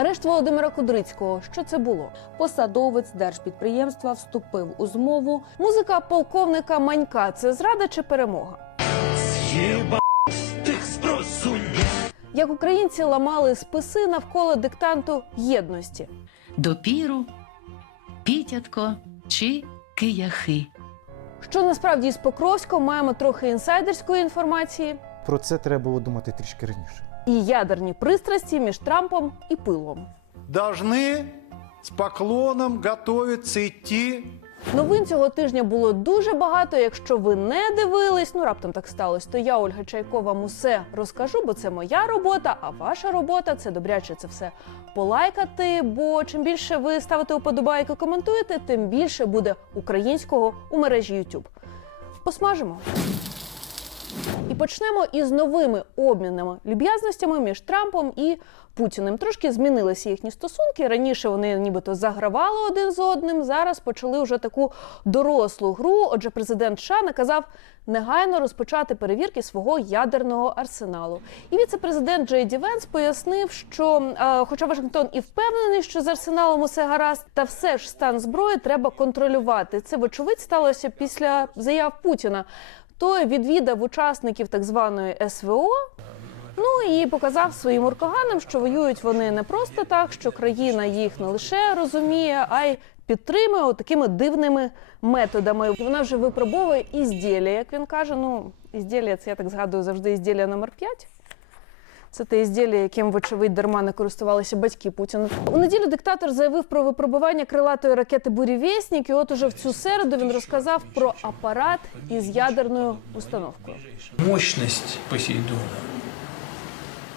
Арешт Володимира Кудрицького. Що це було? Посадовець держпідприємства вступив у змову. Музика полковника Манька. Це зрада чи перемога? Як українці ламали списи навколо диктанту єдності? Допіру, пітятко чи кияхи. Що насправді з Покровського маємо трохи інсайдерської інформації? Про це треба було думати трішки раніше і ядерні пристрасті між Трампом і пилом. Должны з поклоном готовиться йти. Новин цього тижня було дуже багато. Якщо ви не дивились, ну раптом так сталося, то я, Ольга Чайкова, вам усе розкажу, бо це моя робота, а ваша робота це добряче це все полайкати. Бо чим більше ви ставите уподобайки, коментуєте, тим більше буде українського у мережі YouTube. Посмажимо. І почнемо із новими обмінними люб'язностями між Трампом і Путіним. Трошки змінилися їхні стосунки. Раніше вони нібито загравали один з одним. Зараз почали вже таку дорослу гру. Отже, президент США наказав негайно розпочати перевірки свого ядерного арсеналу. І віце-президент Джей Ді Венс пояснив, що, е, хоча Вашингтон і впевнений, що з арсеналом усе гаразд, та все ж стан зброї треба контролювати. Це вочевидь сталося після заяв Путіна. То відвідав учасників так званої СВО. Ну і показав своїм уркоганам, що воюють вони не просто так, що країна їх не лише розуміє, а й підтримує такими дивними методами. Вона вже випробовує ізділля, як він каже. Ну ізділля це я так згадую завжди. Ізділля номер 5 це те ізділля, яким, вочевидь, дарма не користувалися батьки Путіна. У неділю диктатор заявив про випробування крилатої ракети «Бурєвєснік», і от уже в цю середу він розказав про апарат із ядерною установкою. Мощность Посейдона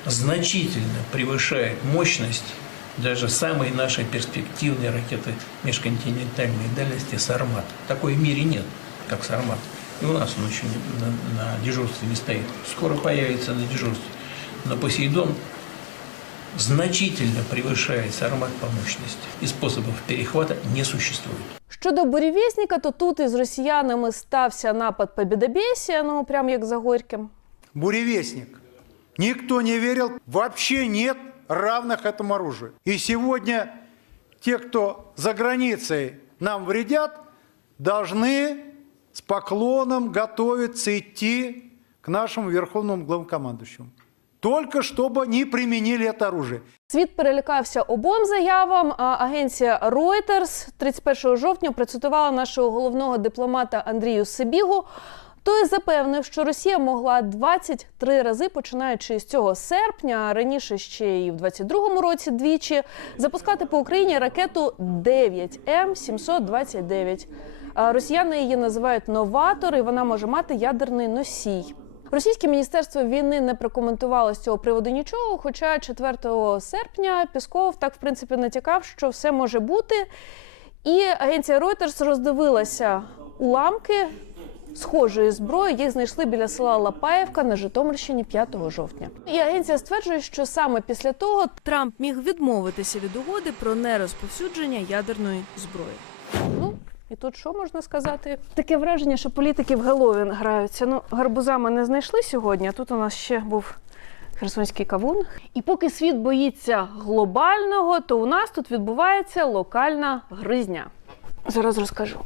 значительно превышает мощность даже самой нашей перспективной ракеты межконтинентальной дальности «Сармат». Такой в мире нет, как «Сармат». И у нас он еще на, на дежурстве не стоит. Скоро появится на дежурстве. Но «Посейдон» значительно превышает «Сармат» по мощности. И способов перехвата не существует. Щодо бурєвєсника, то тут із росіянами стався напад побідобєсія, ну прям як за Горьким. буревестник. Никто не верил, вообще нет равных этому оружию. И сегодня те, кто за границей нам вредят, должны с поклоном готовиться идти к нашему верховному главнокомандующему. Только щоб вони применили це оружие. Світ перелякався обом заявам. А агенція Reuters 31 жовтня процитувала нашого головного дипломата Андрію Сибігу. Той запевнив, що Росія могла 23 рази, починаючи з цього серпня, а раніше ще і в 22-му році двічі запускати по Україні ракету 9 М 729 Росіяни її називають новатор, і вона може мати ядерний носій. Російське міністерство війни не прокоментувало з цього приводу нічого. Хоча 4 серпня Пісков так в принципі натякав, що все може бути. І агенція Reuters роздивилася уламки схожої зброї. Їх знайшли біля села Лапаєвка на Житомирщині 5 жовтня. І агенція стверджує, що саме після того Трамп міг відмовитися від угоди про нерозповсюдження ядерної зброї. І тут що можна сказати? Таке враження, що політики в Головін граються. Ну, гарбуза не знайшли сьогодні, а тут у нас ще був херсонський кавун. І поки світ боїться глобального, то у нас тут відбувається локальна гризня. Зараз розкажу.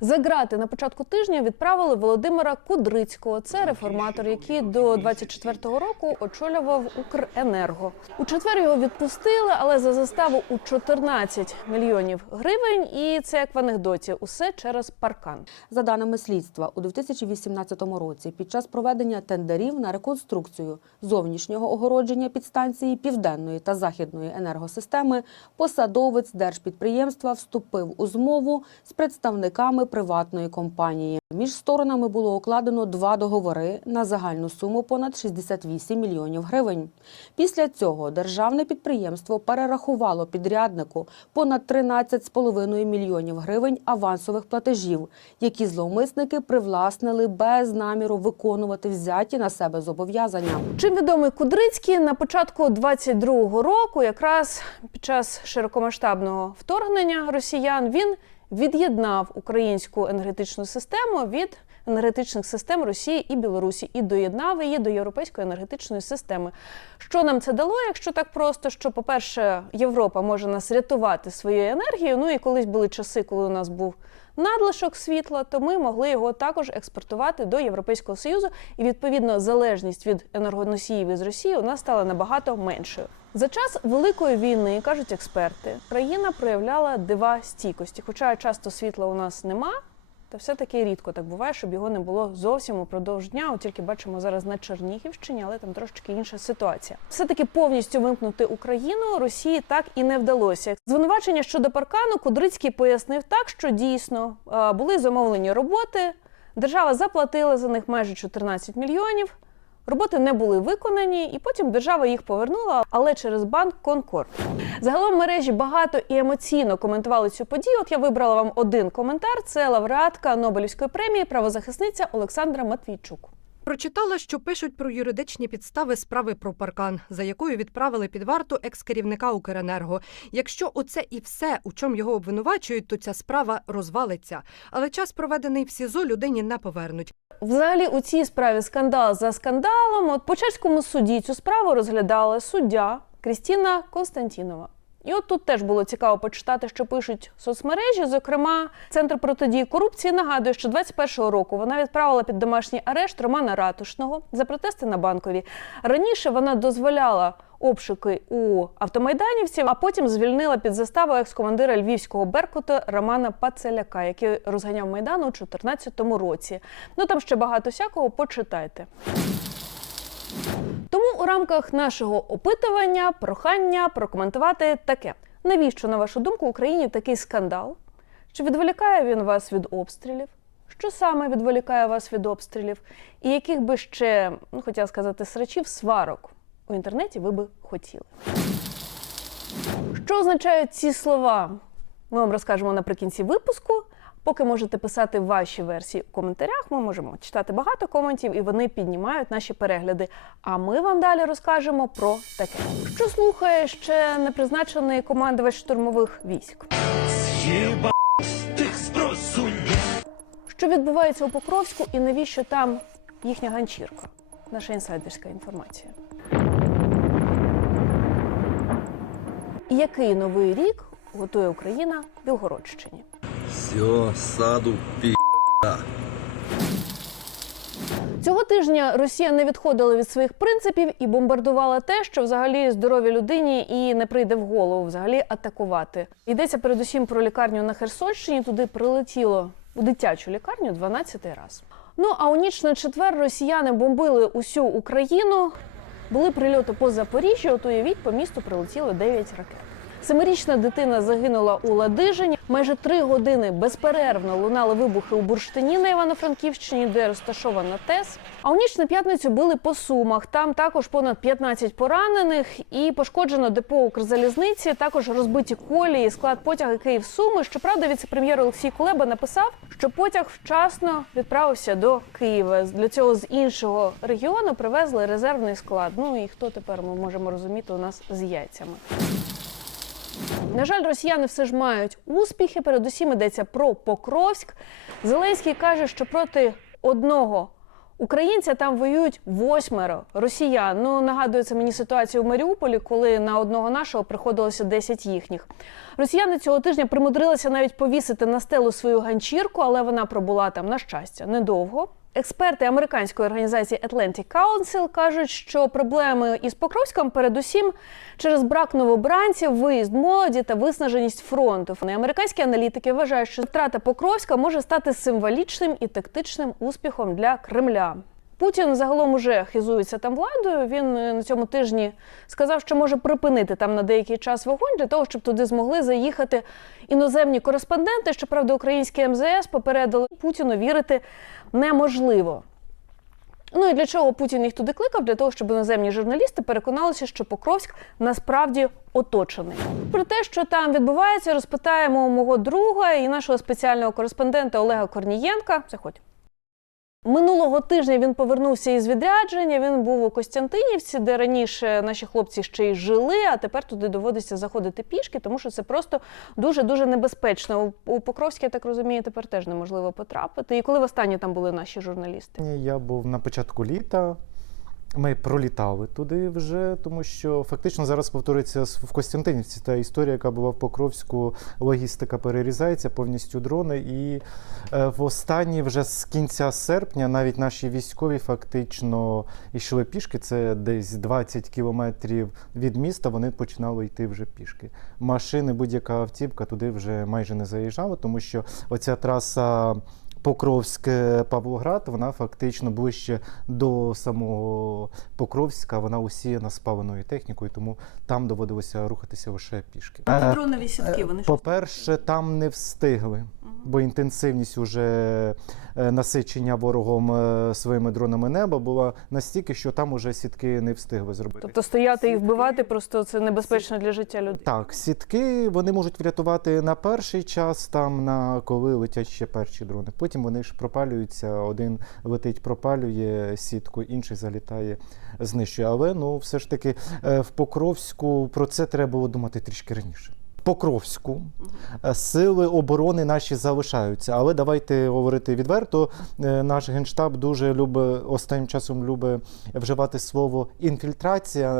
За грати на початку тижня відправили Володимира Кудрицького. Це реформатор, який до 24-го року очолював Укренерго. У четвер його відпустили, але за заставу у 14 мільйонів гривень. І це як в анекдоті, усе через паркан. За даними слідства, у 2018 році під час проведення тендерів на реконструкцію зовнішнього огородження підстанції південної та західної енергосистеми посадовець держпідприємства вступив у змову з представниками приватної компанії. Між сторонами було укладено два договори на загальну суму понад 68 мільйонів гривень. Після цього державне підприємство перерахувало підряднику понад 13,5 мільйонів гривень авансових платежів, які зловмисники привласнили без наміру виконувати взяті на себе зобов'язання. Чим відомий Кудрицький на початку 22-го року, якраз під час широкомасштабного вторгнення росіян він від'єднав українську енергетичну систему від енергетичних систем Росії і Білорусі і доєднав її до європейської енергетичної системи. Що нам це дало, якщо так просто? Що, по-перше, Європа може нас рятувати своєю енергією. Ну і колись були часи, коли у нас був надлишок світла, то ми могли його також експортувати до Європейського союзу, і відповідно залежність від енергоносіїв із Росії у нас стала набагато меншою. За час великої війни кажуть експерти, країна проявляла дива стійкості, хоча часто світла у нас нема. Та все-таки рідко так буває, щоб його не було зовсім упродовж дня. От тільки бачимо зараз на Чернігівщині, але там трошечки інша ситуація. Все-таки повністю вимкнути Україну Росії так і не вдалося. Звинувачення щодо паркану Кудрицький пояснив так, що дійсно е, були замовлені роботи. Держава заплатила за них майже 14 мільйонів. Роботи не були виконані, і потім держава їх повернула, але через банк Конкорд Загалом мережі багато і емоційно коментували цю подію. От я вибрала вам один коментар. Це лауреатка Нобелівської премії, правозахисниця Олександра Матвійчук. Прочитала, що пишуть про юридичні підстави справи про паркан, за якою відправили під варту екс-керівника Укренерго. Якщо оце і все, у чому його обвинувачують, то ця справа розвалиться. Але час проведений в СІЗО людині не повернуть. Взагалі, у цій справі скандал за скандалом. От по чеському суді цю справу розглядала суддя Крістіна Константінова. І от тут теж було цікаво почитати, що пишуть соцмережі. Зокрема, центр протидії корупції нагадує, що 21-го року вона відправила під домашній арешт Романа Ратушного за протести на банкові Раніше вона дозволяла обшуки у автомайданівців, а потім звільнила під заставу екс-командира львівського беркута Романа Пацеляка, який розганяв майдан у 2014 році. Ну там ще багато всякого почитайте. Тому у рамках нашого опитування прохання прокоментувати таке: навіщо, на вашу думку, Україні такий скандал? Чи відволікає він вас від обстрілів? Що саме відволікає вас від обстрілів? І яких би ще, ну хотіла сказати, срачів, сварок у інтернеті ви би хотіли? Що означають ці слова? Ми вам розкажемо наприкінці випуску. Поки можете писати ваші версії у коментарях, ми можемо читати багато коментів і вони піднімають наші перегляди. А ми вам далі розкажемо про таке, що слухає ще непризначений командувач штурмових військ. Що відбувається у Покровську і навіщо там їхня ганчірка? Наша інсайдерська інформація. І який новий рік готує Україна в Білгородщині? Все, саду пі***а. Цього тижня Росія не відходила від своїх принципів і бомбардувала те, що взагалі здоровій людині і не прийде в голову взагалі атакувати. Йдеться передусім про лікарню на Херсонщині. Туди прилетіло у дитячу лікарню 12 раз. Ну а у ніч на четвер росіяни бомбили усю Україну. Були прильоти по Запоріжжю. От уявіть, по місту прилетіло 9 ракет. Семирічна дитина загинула у Ладижині. Майже три години безперервно лунали вибухи у бурштині на Івано-Франківщині, де розташована ТЕС. А у ніч на п'ятницю били по сумах. Там також понад 15 поранених і пошкоджено депо Укрзалізниці. Також розбиті колії, склад потяги Київ Суми. Щоправда, віце-прем'єр Олексій Кулеба написав, що потяг вчасно відправився до Києва. Для цього з іншого регіону привезли резервний склад. Ну і хто тепер ми можемо розуміти у нас з яйцями. На жаль, росіяни все ж мають успіхи. Передусім йдеться про Покровськ. Зеленський каже, що проти одного. Українця там воюють восьмеро росіян. Ну нагадується мені ситуація в Маріуполі, коли на одного нашого приходилося 10 їхніх. Росіяни цього тижня примудрилися навіть повісити на стелу свою ганчірку, але вона пробула там на щастя недовго. Експерти американської організації Atlantic Council кажуть, що проблеми із Покровськом, передусім, через брак новобранців, виїзд молоді та виснаженість фронту. Американські аналітики вважають, що втрата Покровська може стати символічним і тактичним успіхом для Кремля. Путін загалом уже хизується там владою. Він е, на цьому тижні сказав, що може припинити там на деякий час вогонь для того, щоб туди змогли заїхати іноземні кореспонденти. Щоправда, українське МЗС попередили Путіну вірити неможливо. Ну і для чого Путін їх туди кликав? Для того, щоб іноземні журналісти переконалися, що Покровськ насправді оточений. Про те, що там відбувається, розпитаємо мого друга і нашого спеціального кореспондента Олега Корнієнка. Заходь. Минулого тижня він повернувся із відрядження. Він був у Костянтинівці, де раніше наші хлопці ще й жили, а тепер туди доводиться заходити пішки, тому що це просто дуже дуже небезпечно. У Покровське, я так розумію, тепер теж неможливо потрапити. І коли в останні там були наші журналісти? Я був на початку літа. Ми пролітали туди вже, тому що фактично зараз повториться в Костянтинівці та історія, яка була в Покровську. Логістика перерізається повністю дрони. І е, в останні вже з кінця серпня навіть наші військові фактично йшли пішки. Це десь 20 кілометрів від міста. Вони починали йти вже пішки. Машини, будь-яка автівка туди вже майже не заїжджала, тому що оця траса. Покровськ Павлоград, вона фактично ближче до самого Покровська, вона усіяна спаленою технікою, тому там доводилося рухатися лише пішки. А е, Дронові сітки вони по перше, там не встигли, бо інтенсивність уже. Е, насичення ворогом е, своїми дронами неба була настільки, що там уже сітки не встигли зробити. Тобто стояти сітки... і вбивати просто це небезпечно для життя людей. Так, сітки вони можуть врятувати на перший час, там на коли летять ще перші дрони. Потім вони ж пропалюються. Один летить, пропалює сітку, інший залітає, знищує. Але ну все ж таки е, в Покровську про це треба було думати трішки раніше. Покровську е, сили оборони наші залишаються, але давайте говорити відверто. Е, наш генштаб дуже любить останнім часом любить вживати слово інфільтрація,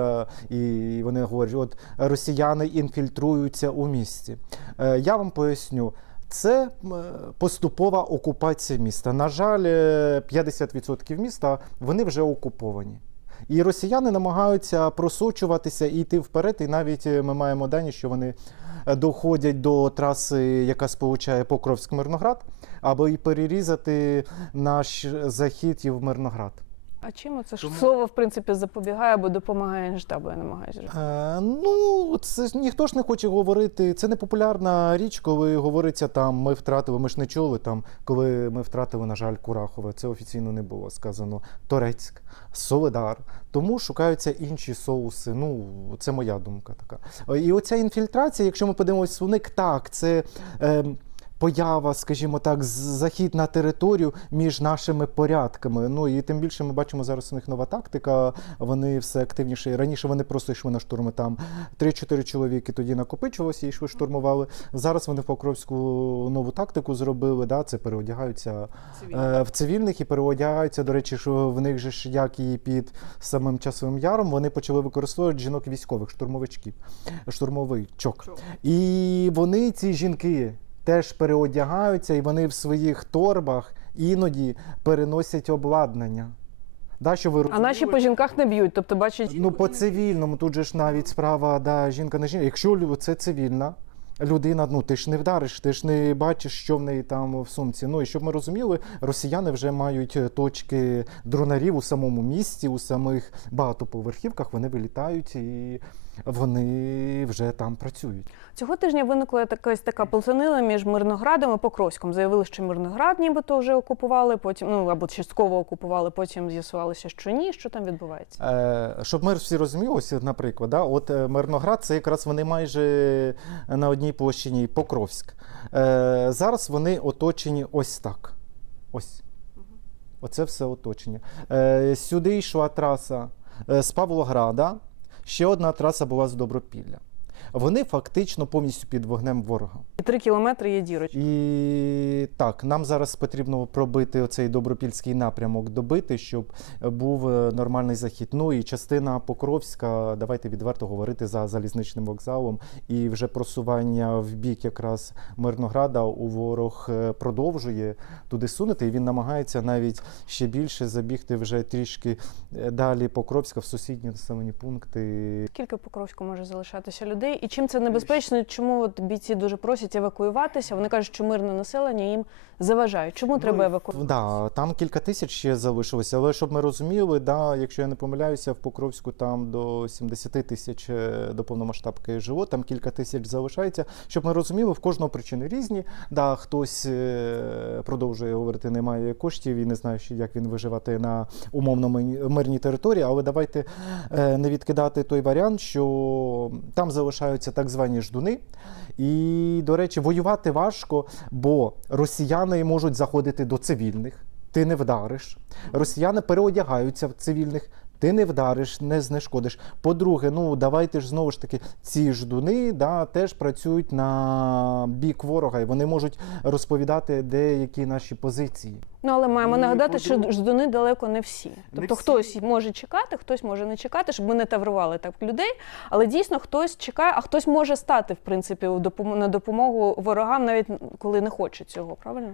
е, і вони говорять: от росіяни інфільтруються у місті. Я вам поясню. Це поступова окупація міста. На жаль, 50% міста вони вже окуповані. І росіяни намагаються просочуватися і йти вперед. І навіть е, ми маємо дані, що вони е, доходять до траси, яка сполучає Покровськ Мирноград, аби і перерізати наш захід і в Мирноград. А чим це Тому... ж слово в принципі запобігає або допомагає штабу, я намагаюся? Е, ну це ніхто ж не хоче говорити. Це не популярна річ, коли говориться там ми втратили, ми ж не чули там, коли ми втратили, на жаль, Курахове. Це офіційно не було сказано. Торецьк, Соледар. Тому шукаються інші соуси. Ну, це моя думка така. Е, і оця інфільтрація, якщо ми подивимось, вони так, це. Е, поява, скажімо так, захід на територію між нашими порядками. Ну і тим більше ми бачимо зараз у них нова тактика. Вони все активніше раніше вони просто йшли на штурми. Там 3-4 чоловіки тоді накопичувалися, і йшли штурмували. Зараз вони в Покровську нову тактику зробили. Да, це переодягаються е, Цивільні. в цивільних і переодягаються. До речі, що в них же ж як і під самим часовим яром вони почали використовувати жінок військових штурмовичків, штурмовичок. Чок. І вони ці жінки теж переодягаються, і вони в своїх торбах іноді переносять обладнання. Да, що ви А наші по жінках не б'ють, тобто бачать. Ну, по цивільному, тут же ж навіть справа, да, жінка не жінка. Якщо це цивільна людина, ну ти ж не вдариш, ти ж не бачиш, що в неї там в сумці. Ну і щоб ми розуміли, росіяни вже мають е, точки дронарів у самому місті, у самих багатоповерхівках, вони вилітають і вони вже там працюють. Цього тижня виникла така така платанина між Мирноградом і Покровськом. Заявили, що Мирноград нібито вже окупували, потім ну або частково окупували, потім з'ясувалося, що ні. Що там відбувається? Е, Щоб ми всі розуміли, наприклад, да, от е, Мирноград це якраз вони майже на одній площині Покровськ. Е, Зараз вони оточені ось так. Ось. Оце все оточення. Е, Сюди йшла траса е, з Павлограда. Ще одна траса була з Добропілля вони фактично повністю під вогнем ворога. І три кілометри є дірочка. І так, нам зараз потрібно пробити оцей добропільський напрямок, добити, щоб е, був е, нормальний захід. Ну і частина Покровська, давайте відверто говорити за залізничним вокзалом. І вже просування в бік якраз Мирнограда у ворог е, продовжує туди сунути. І він намагається навіть ще більше забігти вже трішки далі Покровська в сусідні населені пункти. Скільки Покровську може залишатися людей? І чим це небезпечно? Чому от бійці дуже просять евакуюватися? Вони кажуть, що мирне населення їм заважає. Чому ну, треба евакуюватися? Да, там кілька тисяч ще залишилося, але щоб ми розуміли, да, якщо я не помиляюся, в Покровську там до 70 тисяч е, до повномасштабки жило, там кілька тисяч залишається. Щоб ми розуміли, в кожного причини різні. Да, Хтось е, продовжує говорити, немає коштів і не знає, як він виживати на умовно мирній території, але давайте е, не відкидати той варіант, що там залишається починаються так звані ждуни. І, до речі, воювати важко, бо росіяни можуть заходити до цивільних, ти не вдариш. Росіяни переодягаються в цивільних. Ти не вдариш, не знешкодиш. По-друге, ну давайте ж знову ж таки ці ждуни да, теж працюють на бік ворога, і вони можуть розповідати деякі наші позиції. Ну але маємо ну, нагадати, що по-друге- ждуни далеко не всі. Тобто всі. хтось може чекати, хтось може не чекати, щоб ми не таврували так людей. Але дійсно хтось чекає, а хтось може стати в принципі у допомогу на допомогу ворогам, навіть коли не хоче цього. Правильно?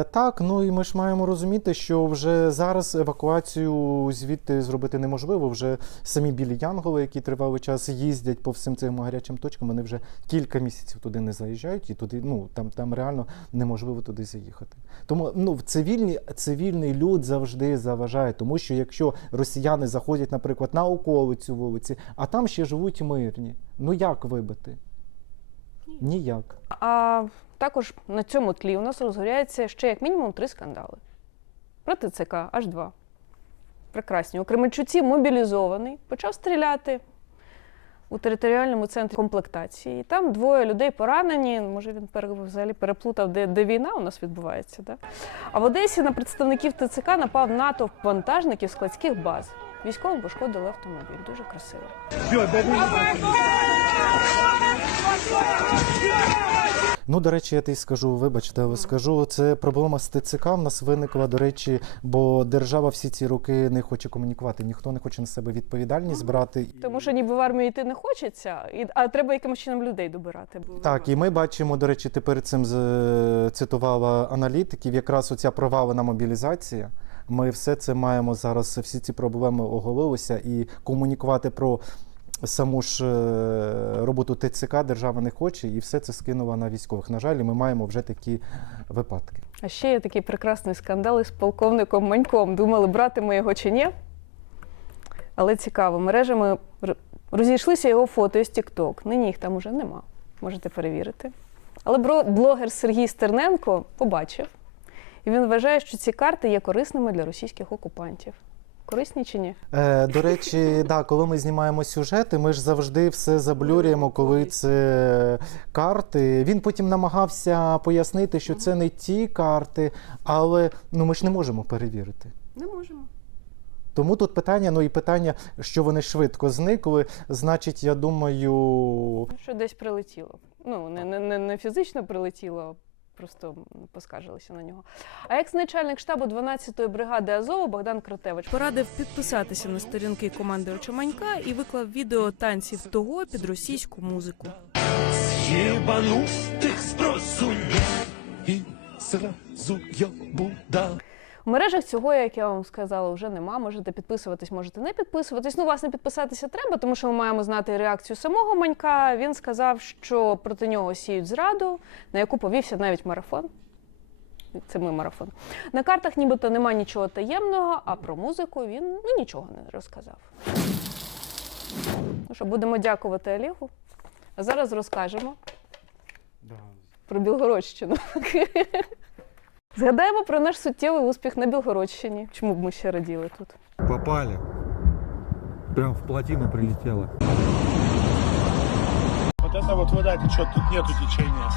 Е, так, ну і ми ж маємо розуміти, що вже зараз евакуацію звідти зробити неможливо. Вже самі білі янголи, які тривалий час їздять по всім цим гарячим точкам, вони вже кілька місяців туди не заїжджають, і туди ну там, там реально неможливо туди заїхати. Тому ну в цивільні цивільні цивільний люд завжди заважає, тому що якщо росіяни заходять, наприклад, на околицю вулиці, а там ще живуть мирні. Ну як вибити? Ніяк. А також на цьому тлі у нас розгоряється ще як мінімум три скандали. Проти ЦК аж два. Прекрасні. У Кременчуці мобілізований, почав стріляти у територіальному центрі комплектації. Там двоє людей поранені. Може він взагалі переплутав, де де війна у нас відбувається. Да? А в Одесі на представників ТЦК напав натовп вантажників складських баз. Військовим пошкодили автомобіль. Дуже красиво. Ну, до речі, я ти скажу, вибачте, mm. скажу, це проблема з ТЦК в нас виникла, до речі, бо держава всі ці роки не хоче комунікувати, ніхто не хоче на себе відповідальність mm. брати. Тому що ніби в армію йти не хочеться, і а треба якимось чином людей добирати. Бо так, і ми бачимо, до речі, тепер цим з цитувала аналітиків, якраз оця провалена мобілізація. Ми все це маємо зараз. Всі ці проблеми оголилися і комунікувати про саму ж е, роботу ТЦК держава не хоче, і все це скинула на військових. На жаль, ми маємо вже такі випадки. А ще є такий прекрасний скандал із полковником Маньком. Думали, брати ми його чи ні. Але цікаво, мережами розійшлися його фото із Тікток. Нині їх там уже нема. Можете перевірити. Але блогер Сергій Стерненко побачив, і він вважає, що ці карти є корисними для російських окупантів. Корисні чи ні? Е, До речі, да, коли ми знімаємо сюжети, ми ж завжди все заблюрюємо, коли це карти. Він потім намагався пояснити, що це не ті карти, але ну ми ж не можемо перевірити. Не можемо. Тому тут питання, ну і питання, що вони швидко зникли. Значить, я думаю, що десь прилетіло. Ну не не, не фізично прилетіло просто поскаржилися на нього. А як начальник штабу 12-ї бригади Азову Богдан Кротевич порадив підписатися на сторінки команди Манька і виклав відео танців того під російську музику. Єбану тих сразу я буда мережах цього, як я вам сказала, вже нема. Можете підписуватись, можете не підписуватись. Ну, власне, підписатися треба, тому що ми маємо знати реакцію самого Манька. Він сказав, що проти нього сіють зраду, на яку повівся навіть марафон. Це ми марафон. На картах нібито нема нічого таємного, а про музику він ну, нічого не розказав. Ну що, Будемо дякувати Олігу, А зараз розкажемо про Білгородщину. Згадаємо про наш суттєвий успіх на Білгородщині. Чому б ми ще раділи тут? Попали. Прям в плотину прилетело. Вот это вот вода течет, тут нету течения.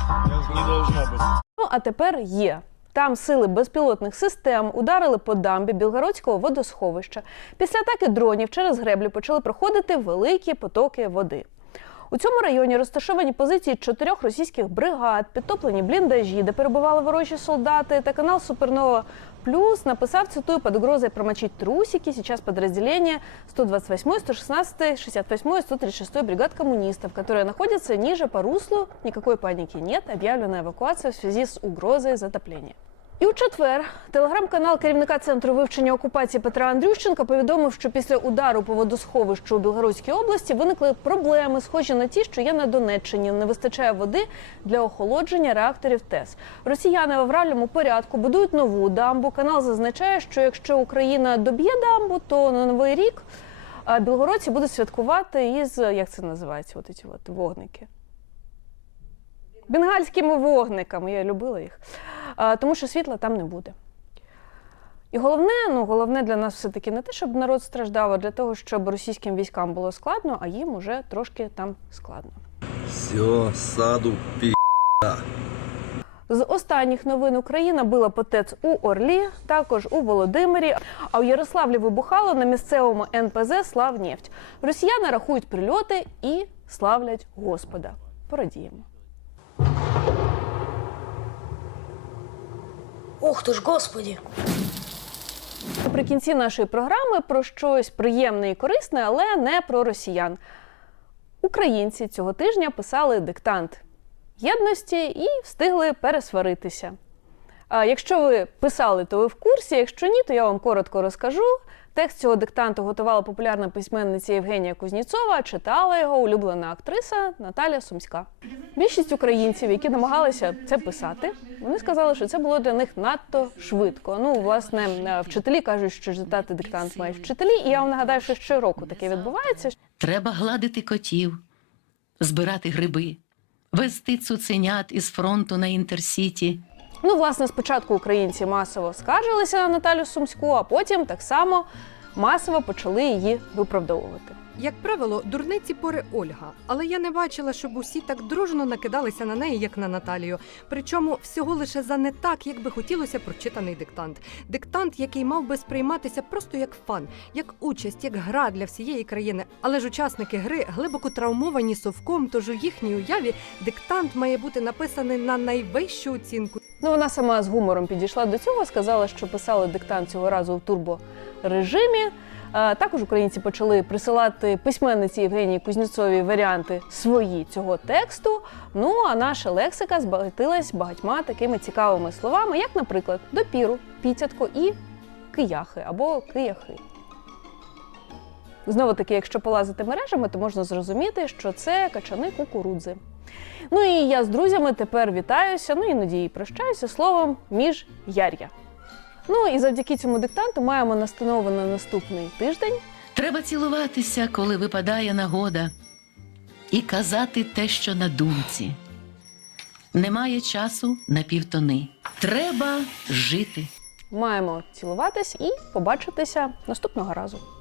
Не должно быть. Ну а тепер є. Там сили безпілотних систем ударили по дамбі білгородського водосховища. Після атаки дронів через греблю почали проходити великі потоки води. У цьому районі розташовані позиції чотирьох російських бригад, підтоплені бліндажі, де перебували ворожі солдати, та канал Супернова Плюс написав, цитую, под угрозой промочить трусики сейчас подразделение 128, 116, 68, 136 бригад коммунистов, которые находятся ниже по руслу. Никакой паники нет. Объявлена эвакуация в связи с угрозой затопления. І у четвер телеграм-канал керівника центру вивчення окупації Петра Андрющенка повідомив, що після удару по водосховищу у Білгородській області виникли проблеми, схожі на ті, що є на Донеччині. Не вистачає води для охолодження реакторів ТЕС. Росіяни в авральному порядку будують нову дамбу. Канал зазначає, що якщо Україна доб'є дамбу, то на новий рік білгородці будуть святкувати із як це називається, от ці от вогники. Бенгальськими вогниками я любила їх тому що світла там не буде. І головне, ну головне для нас все-таки не те, щоб народ страждав, а для того, щоб російським військам було складно, а їм уже трошки там складно. Все, саду пі. З останніх новин Україна била потець у Орлі, також у Володимирі. А в Ярославлі вибухало на місцевому НПЗ Славнефть. Росіяни рахують прильоти і славлять Господа. Порадіємо. Ох ти ж, господі! Наприкінці нашої програми про щось приємне і корисне, але не про росіян. Українці цього тижня писали диктант єдності і встигли пересваритися. А якщо ви писали, то ви в курсі. Якщо ні, то я вам коротко розкажу. Текст цього диктанту готувала популярна письменниця Євгенія Кузніцова. Читала його улюблена актриса Наталя Сумська. Більшість українців, які намагалися це писати, вони сказали, що це було для них надто швидко. Ну, власне, е, вчителі кажуть, що читати диктант мають вчителі, і я вам нагадаю, що щороку таке відбувається. Треба гладити котів, збирати гриби, вести цуценят із фронту на інтерсіті. Ну, власне, спочатку українці масово скаржилися на Наталю Сумську, а потім так само масово почали її виправдовувати. Як правило, дурниці пори Ольга, але я не бачила, щоб усі так дружно накидалися на неї, як на Наталію. Причому всього лише за не так, як би хотілося прочитаний диктант. Диктант, який мав би сприйматися просто як фан, як участь, як гра для всієї країни. Але ж учасники гри глибоко травмовані совком, тож у їхній уяві диктант має бути написаний на найвищу оцінку. Ну вона сама з гумором підійшла до цього, сказала, що писали диктант цього разу в турбо режимі. Також українці почали присилати письменниці Євгенії Кузнєцовій варіанти свої цього тексту. Ну а наша лексика збагатилась багатьма такими цікавими словами, як, наприклад, допіру, піцятко і кияхи або кияхи. Знову таки, якщо полазити мережами, то можна зрозуміти, що це качани кукурудзи. Ну і я з друзями тепер вітаюся, ну іноді і прощаюся словом між яр'я. Ну і завдяки цьому диктанту маємо настанову на наступний тиждень. Треба цілуватися, коли випадає нагода, і казати те, що на думці. Немає часу на півтони. Треба жити. Маємо цілуватись і побачитися наступного разу.